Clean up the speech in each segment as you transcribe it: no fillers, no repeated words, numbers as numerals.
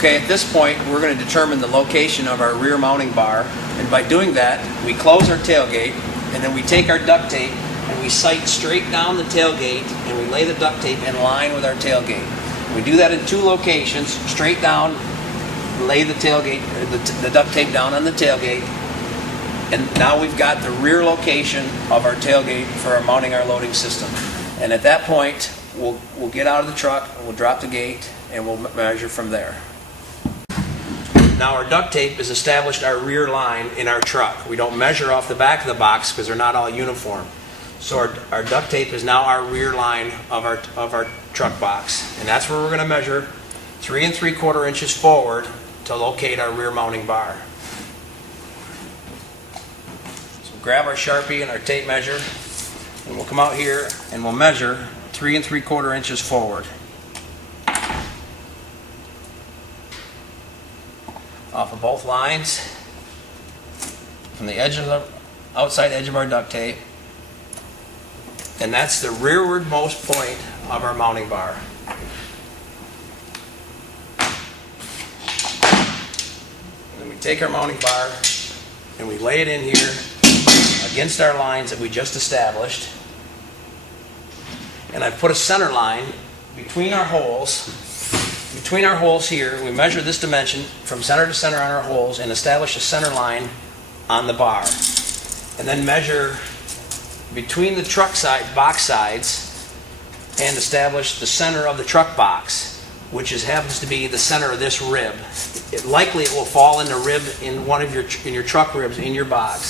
Okay, at this point we're going to determine the location of our rear mounting bar, and by doing that we close our tailgate and then we take our duct tape and we sight straight down the tailgate and we lay the duct tape in line with our tailgate. We do that in two locations, straight down, lay the tailgate, the duct tape down on the tailgate, and now we've got the rear location of our tailgate for mounting our loading system. And at that point we'll get out of the truck, we'll drop the gate, and we'll measure from there. Now our duct tape has established our rear line in our truck. We don't measure off the back of the box because they're not all uniform. So our duct tape is now our rear line of our truck box. And that's where we're going to measure 3 3/4 inches forward to locate our rear mounting bar. So grab our Sharpie and our tape measure, and we'll come out here and we'll measure 3 3/4 inches forward. Off of both lines, from the edge of the outside edge of our duct tape, and that's the rearward-most point of our mounting bar. Then we take our mounting bar and we lay it in here against our lines that we just established, and I've put a center line between our holes. Between our holes here, we measure this dimension from center to center on our holes and establish a center line on the bar. And then measure between the truck side, box sides, and establish the center of the truck box, which happens to be the center of this rib. Likely it will fall in the rib in one of your truck ribs in your box.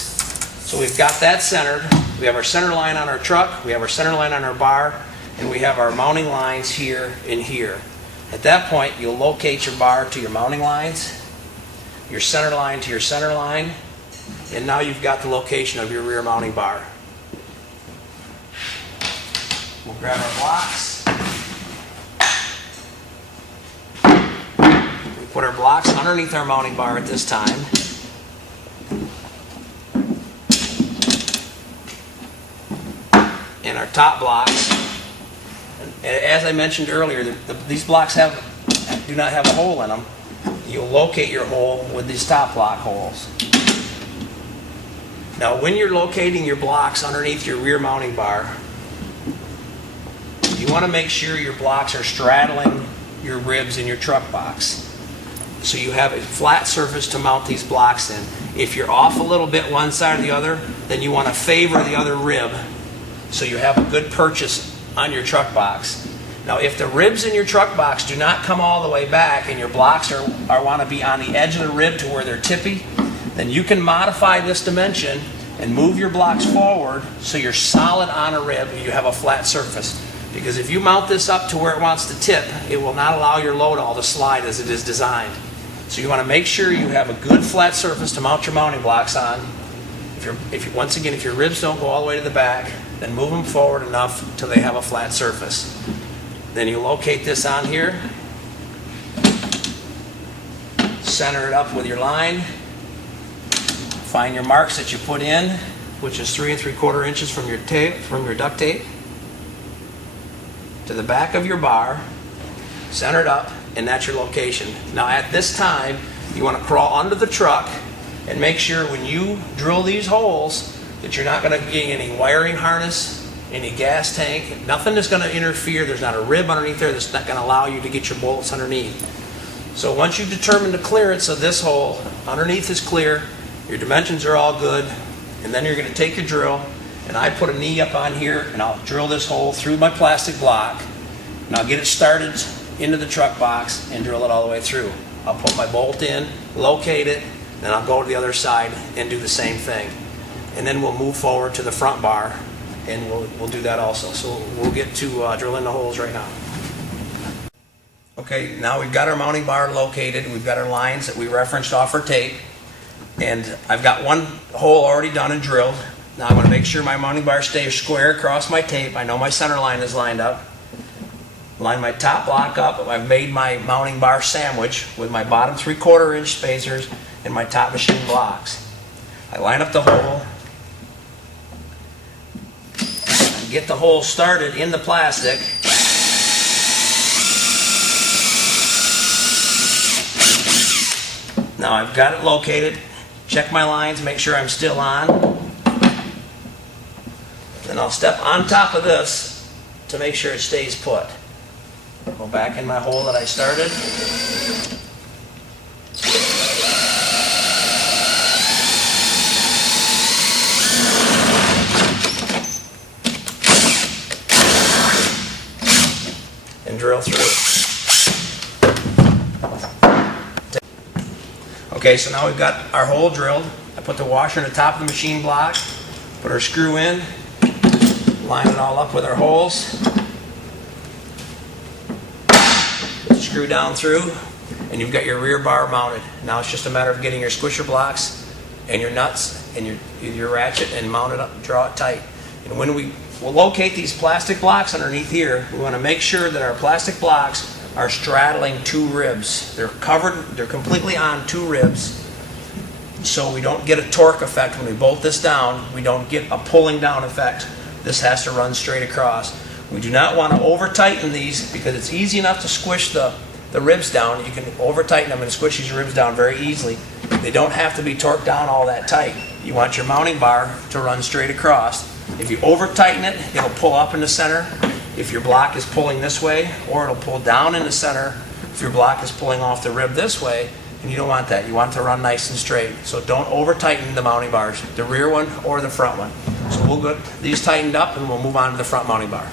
So we've got that centered. We have our center line on our truck, we have our center line on our bar, and we have our mounting lines here and here. At that point, you'll locate your bar to your mounting lines, your center line to your center line, and now you've got the location of your rear mounting bar. We'll grab our blocks. We put our blocks underneath our mounting bar at this time. And our top blocks. As I mentioned earlier, these blocks do not have a hole in them. You'll locate your hole with these top block holes. Now when you're locating your blocks underneath your rear mounting bar, you want to make sure your blocks are straddling your ribs in your truck box, so you have a flat surface to mount these blocks in. If you're off a little bit one side or the other, then you want to favor the other rib so you have a good purchase on your truck box. Now if the ribs in your truck box do not come all the way back and your blocks want to be on the edge of the rib to where they're tippy, then you can modify this dimension and move your blocks forward so you're solid on a rib and you have a flat surface. Because if you mount this up to where it wants to tip, it will not allow your LoadAll to slide as it is designed. So you want to make sure you have a good flat surface to mount your mounting blocks on. Once again, if your ribs don't go all the way to the back, then move them forward enough until they have a flat surface. Then you locate this on here, center it up with your line, find your marks that you put in, which is 3 3/4 inches from your duct tape to the back of your bar, center it up, and that's your location. Now at this time, you want to crawl under the truck and make sure when you drill these holes that you're not going to get any wiring harness, any gas tank, nothing is going to interfere. There's not a rib underneath there that's not going to allow you to get your bolts underneath. So once you determine the clearance of this hole, underneath is clear, your dimensions are all good, and then you're going to take your drill, and I put a knee up on here, and I'll drill this hole through my plastic block, and I'll get it started into the truck box and drill it all the way through. I'll put my bolt in, locate it, then I'll go to the other side and do the same thing. And then we'll move forward to the front bar, and we'll do that also. So we'll get to drilling the holes right now. Okay, now we've got our mounting bar located. We've got our lines that we referenced off our tape, and I've got one hole already done and drilled. Now I'm going to make sure my mounting bar stays square across my tape. I know my center line is lined up. Line my top block up. I've made my mounting bar sandwich with my bottom 3/4 inch spacers and my top machine blocks. I line up the hole, get the hole started in the plastic, Now I've got it located. Check my lines, make sure I'm still on. Then I'll step on top of this to make sure it stays put. Go back in my hole that I started. And drill through. Okay, so now we've got our hole drilled. I put the washer in the top of the machine block, put our screw in, line it all up with our holes, put the screw down through, and you've got your rear bar mounted. Now it's just a matter of getting your squisher blocks and your nuts and your ratchet and mount it up and draw it tight. And when we'll locate these plastic blocks underneath here, we want to make sure that our plastic blocks are straddling two ribs. They're covered, they're completely on two ribs, so we don't get a torque effect when we bolt this down. We don't get a pulling down effect. This has to run straight across. We do not want to over tighten these because it's easy enough to squish the ribs down. You can over tighten them and squish these ribs down very easily. They don't have to be torqued down all that tight. You want your mounting bar to run straight across. If you over tighten it, it'll pull up in the center if your block is pulling this way, or it'll pull down in the center if your block is pulling off the rib this way, and you don't want that. You want it to run nice and straight. So don't over tighten the mounting bars, the rear one or the front one. So we'll get these tightened up and we'll move on to the front mounting bar.